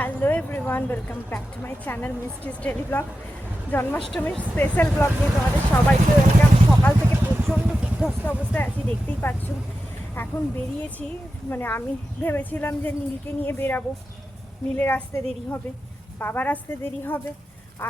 Hello everyone, welcome back to my channel mysteries daily blog. জন্মাষ্টমীর special blog নিয়ে তোমাদের সবাইকে ওয়েলকাম। সকাল থেকে প্রচণ্ড বিধ্বস্ত অবস্থায় আছি, দেখতেই পাচ্ছ। এখন বেরিয়েছি, মানে আমি ভেবেছিলাম যে নীলকে নিয়ে বেরাবো, নীলের আসতে দেরি হবে, বাবার আসতে দেরি হবে।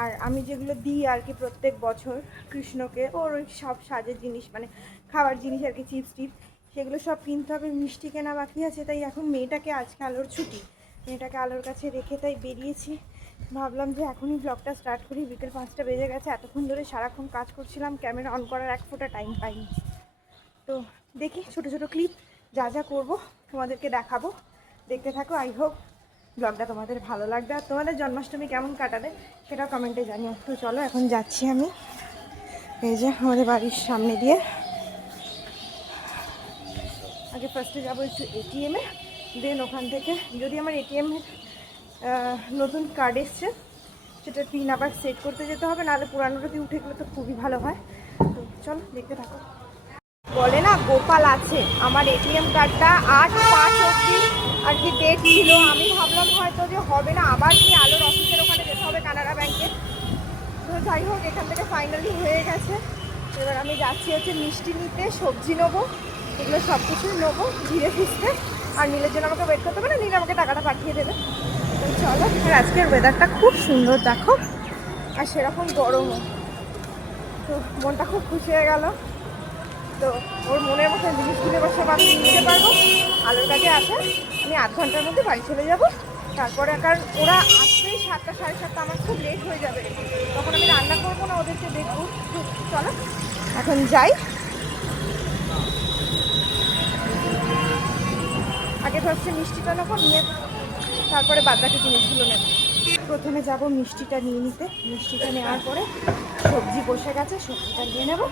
আর আমি যেগুলো দিই আর কি প্রত্যেক বছর কৃষ্ণকে, ওর ওই সব সাজের জিনিস, মানে খাবার জিনিস আর কি, চিপস টিপস, সেগুলো সব কিনতে হবে। মিষ্টি কেনা বাকি আছে, তাই এখন মেয়েটাকে, আজকে আলোর ছুটি, মেয়েটাকে আলোর কাছে রেখে তাই বেরিয়েছি। ভাবলাম যে এখনই ব্লগটা স্টার্ট করি, বিকেল 5টা বেজে গেছে। এতক্ষণ ধরে সারাক্ষণ কাজ করছিলাম, ক্যামেরা অন করার এক ফোঁটা টাইম পাইনি। তো দেখি ছোটো ছোটো ক্লিপ যা যা করবো তোমাদেরকে দেখাবো, দেখতে থাকো। আই হোপ ব্লগটা তোমাদের ভালো লাগবে, আর তোমাদের জন্মাষ্টমী কেমন কাটাবে সেটাও কমেন্টে জানিও। তো চলো এখন যাচ্ছি আমি, এই যে আমাদের বাড়ির সামনে দিয়ে। আগে ফার্স্টে যাবো একটু এটিএমে, দেন ওখান থেকে যদি আমার এটিএমের নতুন কার্ড এসছে সেটার পিন আবার সেট করতে যেতে হবে, নাহলে পুরানোটা দিয়ে উঠে গেলে তো খুবই ভালো হয়। তো চলো দেখতে থাকো। বলে না গোপাল আছে, আমার এটিএম কার্ডটা 8/5 অবধি আর কি ডেট ছিল। আমি ভাবলাম হয়তো যে হবে না, আবার কি আলোর অফিসের ওখানে যেতে হবে, কানাড়া ব্যাংকে। তো যাই হোক, এখান থেকে ফাইনালি হয়ে গেছে। এবার আমি যাচ্ছি হচ্ছে মিষ্টি নিতে, সবজি নেবো, এগুলো সব কিছুই নেবো ধীরে সুস্থে। আর নীলের জন্য আমাকে ওয়েট করতে হবে না, নীল আমাকে টাকাটা পাঠিয়ে দেবে। তো চলো। আর আজকের ওয়েদারটা খুব সুন্দর দেখো, আর সেরকম গরমও। তো মনটা খুব খুশি হয়ে গেল। তো ওর মনের মতো জিনিসগুলো এবার সব আমি নিতে পারবো। আলোর কাছে আসে, আমি আধ ঘন্টার মধ্যে বাড়ি চলে যাব। তারপরে কারণ ওরা আসবেই 7টা 7:30, আমার খুব লেট হয়ে যাবে, তখন আমি রান্না করবো না, ওদেরকে দেখবো। চলো এখন যাই। আগে তো হচ্ছে মিষ্টিটা নেবো, নিয়ে তারপরে বাদবাকি জিনিসগুলো নেব। প্রথমে যাব মিষ্টিটা নিয়ে নিতে, মিষ্টিটা নেওয়ার পরে সবজি বসে গেছে, সবজিটা নিয়ে নেব।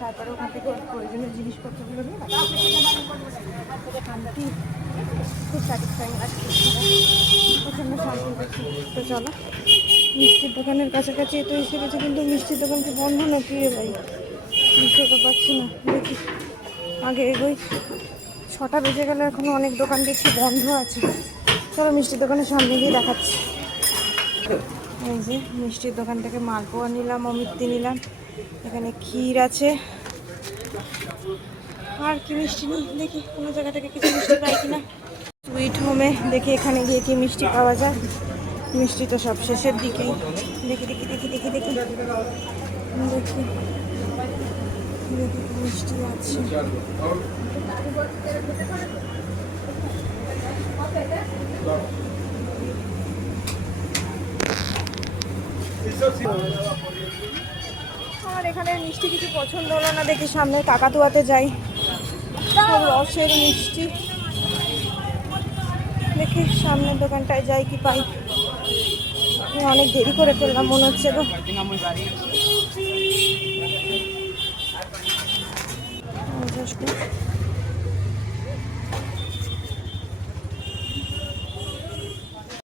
তারপরে ওখান থেকে প্রয়োজনীয় জিনিসপত্রগুলো নিয়ে শান্তি, খুব স্যাটিসফাইং লাগছে, প্রচণ্ড শান্তি লাগছে। তো চলো, মিষ্টির দোকানের কাছাকাছি তো এসে গেছে, কিন্তু মিষ্টির দোকান কি বন্ধ না কি রে ভাই, বুঝতে তো পারছি না। দেখি আগে এগোই, 6টা বেজে গেলে এখনও অনেক দোকান দেখছি বন্ধ আছে। চলো মিষ্টির দোকানের সামনে গিয়ে দেখাচ্ছি। এই যে মিষ্টির দোকান থেকে মালপোয়া নিলাম, অমৃতি নিলাম, এখানে ক্ষীর আছে। আর কি মিষ্টি নিই, দেখি কোনো জায়গা থেকে কিছু মিষ্টি পাই কিনা। সুইট হোমে দেখি এখানে গিয়ে কি মিষ্টি পাওয়া যায়। মিষ্টি তো সব শেষের দিকেই। দেখি দেখি দেখি দেখি দেখি দেখি দেখি মিষ্টি আছে। আমার এখানে মিষ্টি কিছু পছন্দ হলো না, দেখি সামনে কাকাতুয়াতে যাই, সব রসের মিষ্টি। দেখি সামনের দোকানটায় যাই কি পাই। অনেক দেরি করে ফেললাম মনে হচ্ছে তো।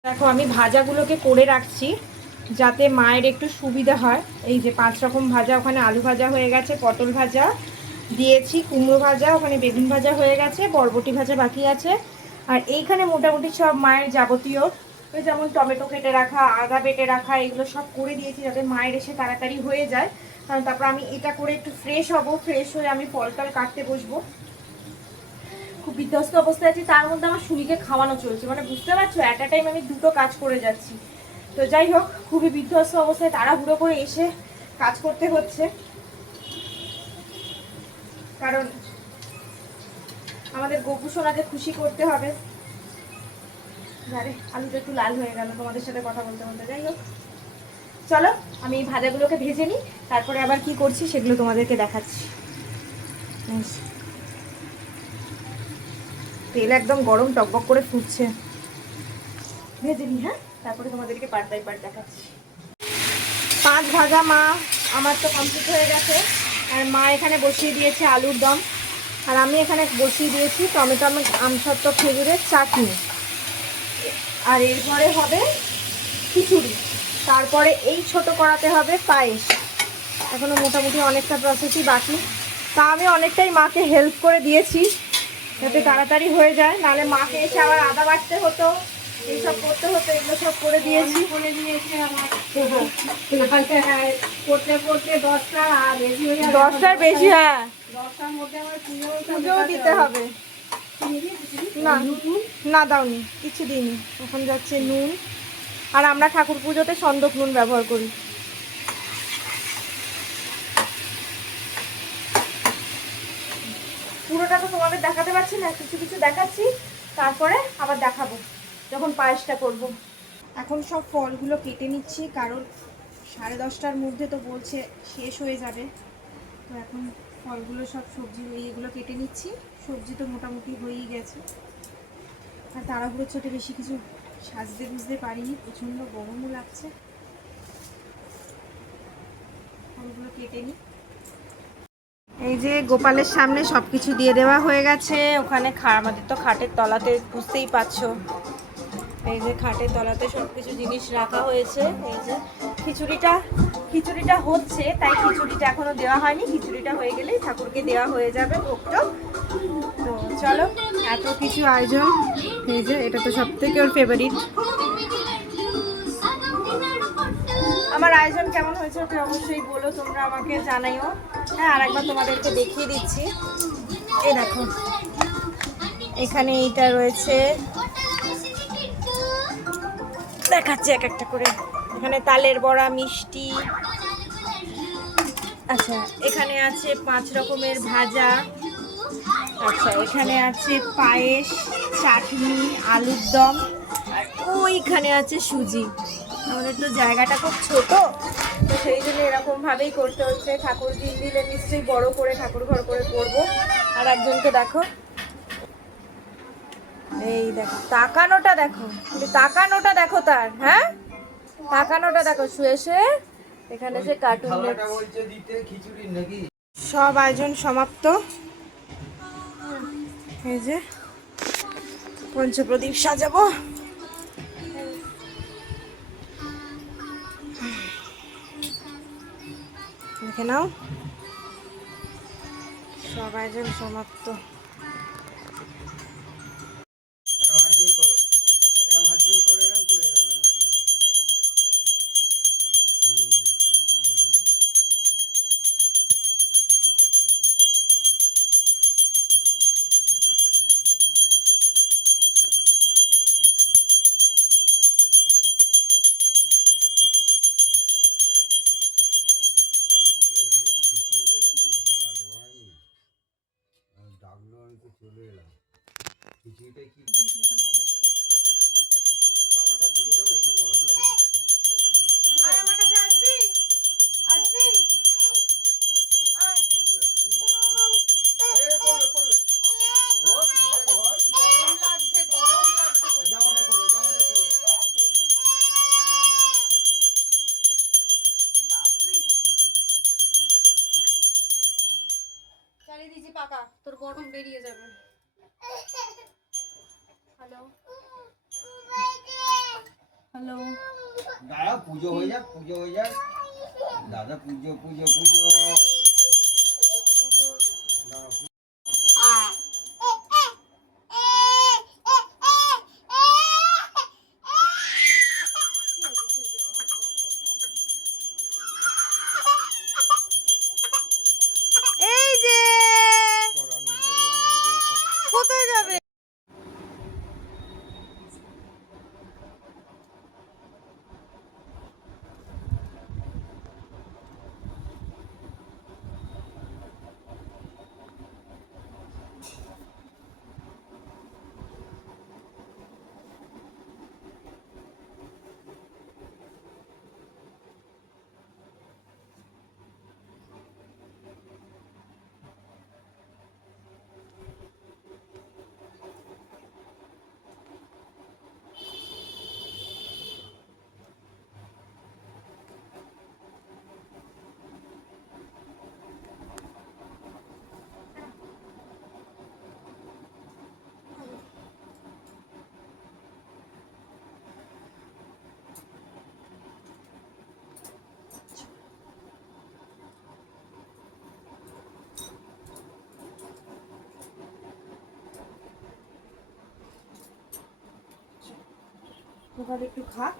দেখো আমি ভাজাগুলোকে করে রাখছি যাতে মায়ের একটু সুবিধা হয়। এই যে 5 রকম ভাজা, ওখানে আলু ভাজা হয়ে গেছে, পটল ভাজা দিয়েছি, কুমড়ো ভাজা, ওখানে বেগুন ভাজা হয়ে গেছে, বরবটি ভাজা বাকি আছে। আর এইখানে মোটামুটি সব মায়ের যাবতীয়, ওই যেমন টমেটো কেটে রাখা, আদা বেটে রাখা, এগুলো সব করে দিয়েছি যাতে মায়ের এসে তাড়াতাড়ি হয়ে যায়। কারণ তারপর আমি এটা করে একটু ফ্রেশ হব, ফ্রেশ হয়ে আমি ফল টল কাটতে বসবো। খুব বিধ্বস্ত অবস্থায় আছি, তার মধ্যে আমার সুমিকে খাওয়ানো চলছে, মানে বুঝতে পারছো অ্যাট আ টাইম আমি দুটো কাজ করে যাচ্ছি। তো যাই হোক, খুবই বিধ্বস্ত অবস্থায় তাড়াহুড়ো করে এসে কাজ করতে হচ্ছে, কারণ আমাদের গোপু সোনাকে খুশি করতে হবে। আরে আলুটা একটু লাল হয়ে গেল তোমাদের সাথে কথা বলতে বলতে। যাই হোক চলো, আমি এই ভাজাগুলোকে ভেজে নিই, তারপরে আবার কি করছি সেগুলো তোমাদেরকে দেখাচ্ছি। তেল একদম গরম, টকবক করে ফুটছে, ভেজে নিই। হ্যাঁ, তারপরে তোমাদেরকে পার্ট বাই পার্ট দেখাচ্ছি। 5 ভাজা মা আমার তো কমপ্লিট হয়ে গেছে, আর মা এখানে বসিয়ে দিয়েছে আলুর দম, আর আমি এখানে বসিয়ে দিয়েছি টমেটো আমসত্ত্ব খেজুরের চাটনি। আর এরপরে হবে খিচুড়ি, তারপরে এই ছোট করাতে হবে পায়েস। এখনও মোটামুটি অনেকটা প্রসেসই বাকি, তা আমি অনেকটাই মাকে হেল্প করে দিয়েছি যাতে তাড়াতাড়ি হয়ে যায়, নাহলে মাকে এসে আবার আদা বাটতে হতো, এইসব করতে হতো, এগুলো সব করে দিয়েছি। করতে করতে 10টা বেশি হয়ে যাবে। 10টার বেশি, হ্যাঁ 10টার মধ্যে আমার পুজোও দিতে হবে। না না দাওনি, কিছু দিইনি। এখন যাচ্ছে নুন, আর আমরা ঠাকুর পুজোতে সন্দক নুন ব্যবহার করি। পুরোটা তো তোমাদের দেখাতে পারছি না, কিছু কিছু দেখাচ্ছি, তারপরে আবার দেখাবো যখন পায়েসটা করব। এখন সব ফলগুলো কেটে নিচ্ছি, কারণ 10:30টার মধ্যে তো বলছে শেষ হয়ে যাবে। তো এখন ফলগুলো সব সবজি এগুলো কেটে নিচ্ছি। সবজি তো মোটামুটি হয়েই গেছে, আর তাড়াহুড়ো ছোটে বেশি কিছু সাজতে বুঝতে পারিনি, প্রচণ্ড গরমও লাগছে। ফলগুলো কেটে নিই। এই যে গোপালের সামনে সব কিছু দিয়ে দেওয়া হয়ে গেছে। ওখানে আমাদের তো খাটের তলাতে, বুঝতেই পারছো, এই যে খাটের তলাতে সব কিছু জিনিস রাখা হয়েছে। এই যে খিচুড়িটা হচ্ছে, তাই খিচুড়িটা এখনো দেওয়া হয়নি। খিচুড়িটা হয়ে গেলেই ঠাকুরকে দেওয়া হয়ে যাবে ভোগটা। তো চলো, এত কিছু আয়োজন। এই যে এটা তো সব থেকে ওর ফেভারিট। আমার আয়োজন কেমন হয়েছে ওটা অবশ্যই বলো তোমরা, আমাকে জানাইও। হ্যাঁ, আর একবার তোমাদেরকে দেখিয়ে দিচ্ছি। এই দেখো, এখানে এইটা রয়েছে, দেখাচ্ছি এক একটা করে। এখানে তালের বড়া, মিষ্টি, আচ্ছা এখানে আছে 5 রকমের ভাজা, আচ্ছা এখানে আছে পায়েস, চাটনি, আলুর দম, আর ওইখানে আছে সুজি। আমাদের তো জায়গাটা খুব ছোট, তো সেই জন্য এরকমভাবেই করতে হচ্ছে। ঠাকুর দিন দিলে নিশ্চয়ই বড় করে ঠাকুর ঘর করে করবো। আর একজনকে দেখো, এই দেখো তাকানোটা দেখো, তাকানোটা দেখো তার, হ্যাঁ তাকানোটা দেখো, শুয়ে শুয়ে এখানে যে কার্টুন দেখছে। সব আয়োজন সমাপ্ত। এই যে পঞ্চপ্রদীপ সাজাবো। দেখে নাও, সব আয়োজন সমাপ্ত। চলে এলাম। খিচুড়িটাই কি জামাটা খুলে দেবো, একটু গরম লাগে। আমার কাছে আসবি, আসবি, যাচ্ছে পড়বে পড়বে। ও পিঠে ঘর, গরম লাগছে, গরম লাগছে। জামাটা খোলো, জামাটা খোলো। চালিয়ে দিয়েছি পাকা, তোর গরম বেরিয়ে যাবে। হ্যালো হ্যালো, দাদা পুজো হয়ে যাক, পুজো হয়ে যাক। দাদা পুজো পুজো পুজো। এই যে কোথায় যাবে? ওখানে একটু খাক।